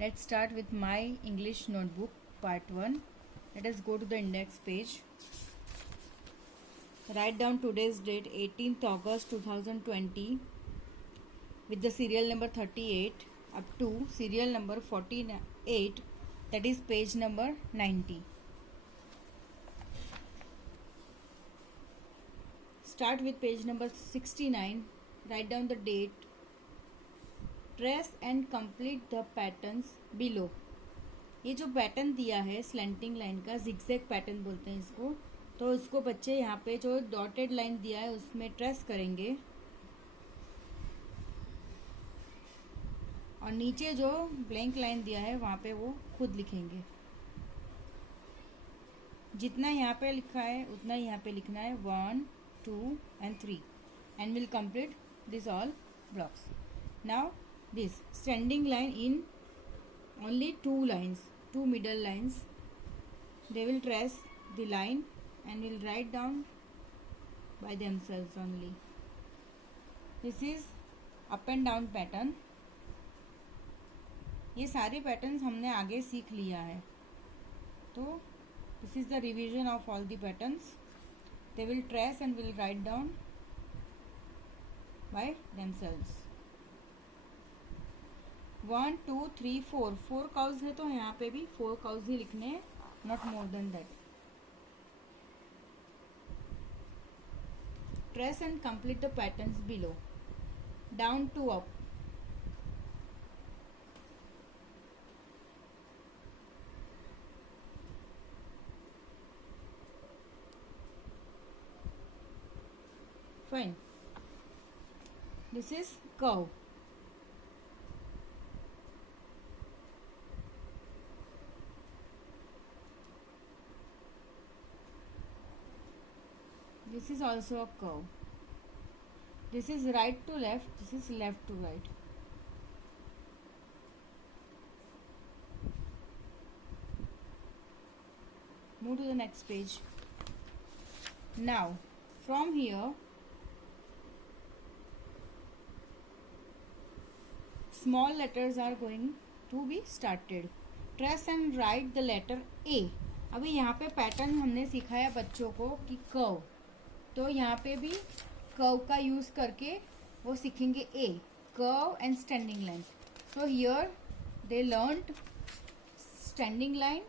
Let's start with my English notebook part 1. Let us go to the index page. Write down today's date 18th August 2020 with the serial number 38 up to serial number 48, that is page number 90. Start with page number 69. Write down the date. Trace and complete the patterns below. ये जो पैटर्न दिया है slanting line का, zigzag pattern बोलते हैं इसको. तो इसको बच्चे यहाँ पे जो डॉटेड लाइन दिया है उसमें ट्रेस करेंगे और नीचे जो ब्लैंक लाइन दिया है वहाँ पे वो खुद लिखेंगे. जितना यहाँ पे लिखा है उतना यहाँ पे लिखना है 1, 2 and 3 and we'll complete this all blocks. Now this standing line in only two lines, two middle lines. They will trace the line and will write down by themselves only. This is up and down pattern. ये सारे पैटर्न्स हमने आगे सीख लिया है. तो this is the revision of all the patterns. They will trace and will write down by themselves. 1, 2, 3, 4. 4 cows है तो यहाँ पे भी 4 cows ही लिखने हैं, not more than that. Trace and complete the patterns below. Down to up. Fine. This is cow. This is also a curve. This is right to left, this is left to right. Move to the next page. Now, from here, small letters are going to be started. Trace and write the letter A. अभी यहाँ पे पैटर्न हमने सिखाया बच्चों को कि कर्व, तो यहाँ पे भी कर्व का यूज करके वो सीखेंगे A, curve and standing line. So here they learned standing line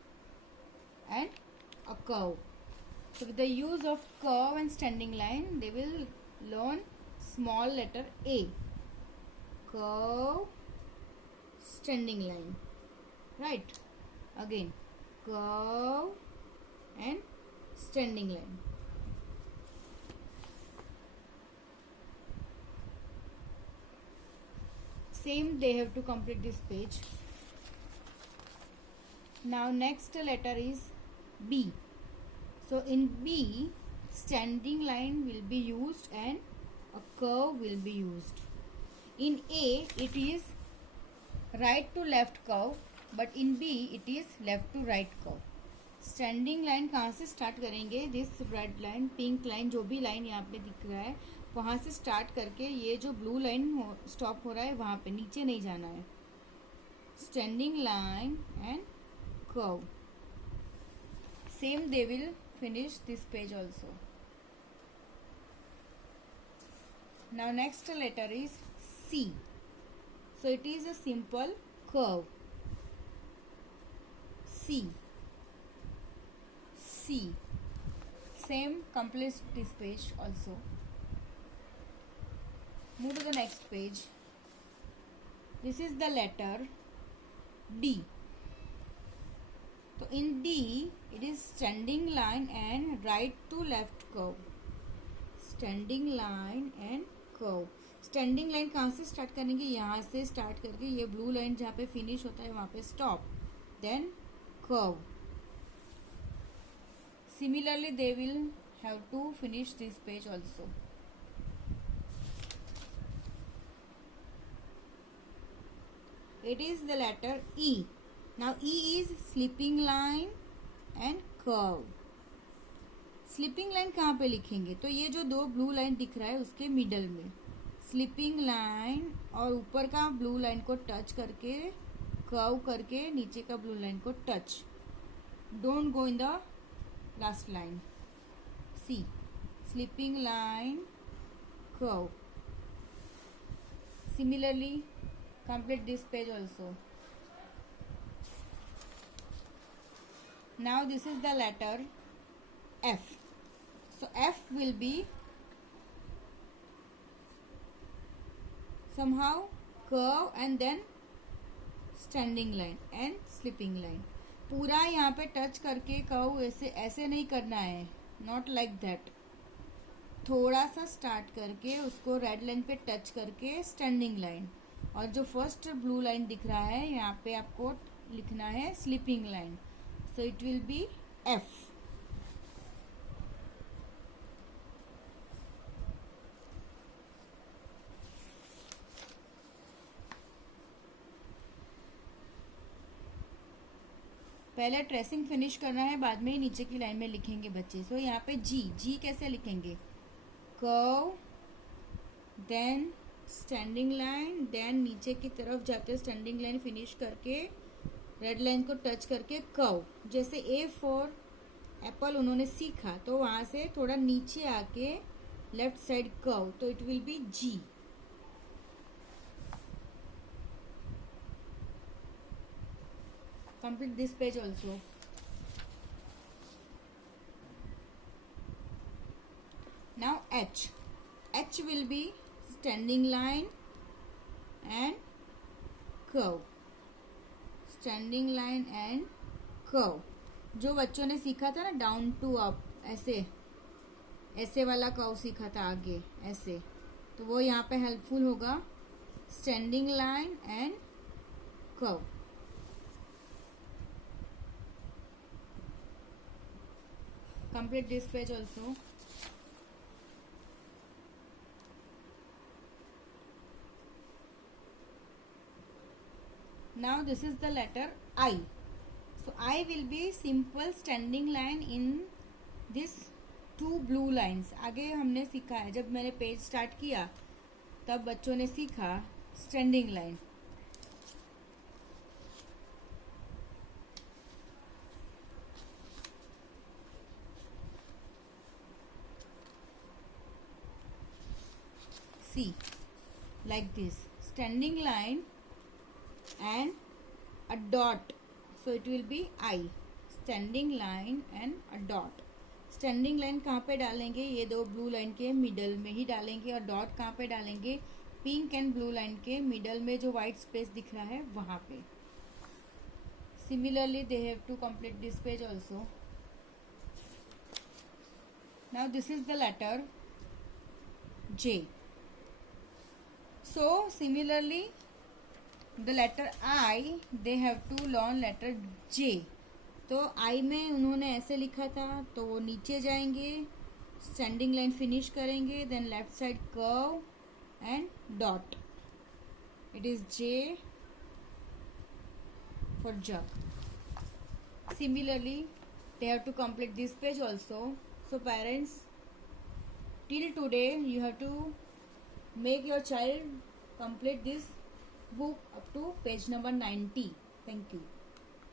and a curve. So with the use of curve and standing line they will learn small letter A, curve, standing line. Right, again curve and standing line. Same they have to complete this page. Now next letter is B. So in B, standing line will be used and a curve will be used. In A it is right to left curve, but in B it is left to right curve. Standing line कहाँ से स्टार्ट करेंगे? This red line, pink line, जो भी लाइन यहाँ पे दिख रहा है वहाँ से स्टार्ट करके ये जो ब्लू लाइन स्टॉप हो रहा है वहाँ पे, नीचे नहीं जाना है. Standing line and curve. Same they will finish this page also. Now next letter is C. So it is a simple curve. C. C. Same, complete this page also. Move to the next page. This is the letter D. So in D it is standing line and right to left curve. Standing line and curve. Standing line कहाँ से स्टार्ट करेंगे? यहाँ से स्टार्ट करके ये blue line जहाँ पे फिनिश होता है वहाँ पे stop, then curve. Similarly they will have to finish this page also. It is the letter E. Now E is slipping line and curve. Slipping line कहाँ पे लिखेंगे? तो ये जो दो ब्लू लाइन दिख रहा है उसके मिडल में स्लिपिंग लाइन और ऊपर का ब्लू लाइन को टच करके कर्व करके नीचे का ब्लू लाइन को touch. Don't go in the last line. See slipping line, curve. Similarly, complete this page also. Now this is the letter F. So F will be somehow curve and then standing line and slipping line. पूरा यहाँ पे टच करके कर्व ऐसे नहीं करना है, not like that. थोड़ा सा स्टार्ट करके उसको रेड लाइन पे टच करके स्टैंडिंग लाइन, और जो फर्स्ट ब्लू लाइन दिख रहा है यहाँ पे आपको लिखना है sleeping line. So it will B F. पहले ट्रेसिंग फिनिश करना है, बाद में ही नीचे की लाइन में लिखेंगे बच्चे. सो यहाँ पे जी कैसे लिखेंगे? कर्व, देन स्टैंडिंग लाइन, देन नीचे की तरफ जाते स्टैंडिंग लाइन फिनिश करके रेड लाइन को टच करके कर्व. जैसे ए फॉर एप्पल उन्होंने सीखा, तो वहां से थोड़ा नीचे आके लेफ्ट साइड कर्व, तो it will be G. Complete this page also. Now H. H will be standing line and curve. Standing line and curve. जो बच्चों ने सीखा था ना डाउन टू अप, ऐसे वाला कर्व सीखा था आगे ऐसे, तो वो यहाँ पे हेल्पफुल होगा. Standing line and curve. Complete this page also. Now this is the letter I. So I will be simple standing line in this two blue lines. आगे हमने सीखा है, जब मैंने पेज स्टार्ट किया तब बच्चों ने सीखा standing line. See, like this, standing line and a dot, so it will be I. Standing line and a dot. Standing line कहाँ पे डालेंगे? ये दो ब्लू लाइन के मिडल में ही डालेंगे. और डॉट कहाँ पे डालेंगे? पिंक एंड ब्लू लाइन के मिडल में जो वाइट स्पेस दिख रहा है वहाँ पे. Similarly they have to complete this page also. Now this is the letter J. So similarly the letter I, they have to learn letter J. तो I में उन्होंने ऐसे लिखा था, तो वो नीचे जाएंगे, स्टैंडिंग लाइन फिनिश करेंगे, then left side curve and dot. It is J for jug. Similarly they have to complete this page also. So parents, till today you have to make your child complete this book up to page number 90. Thank you.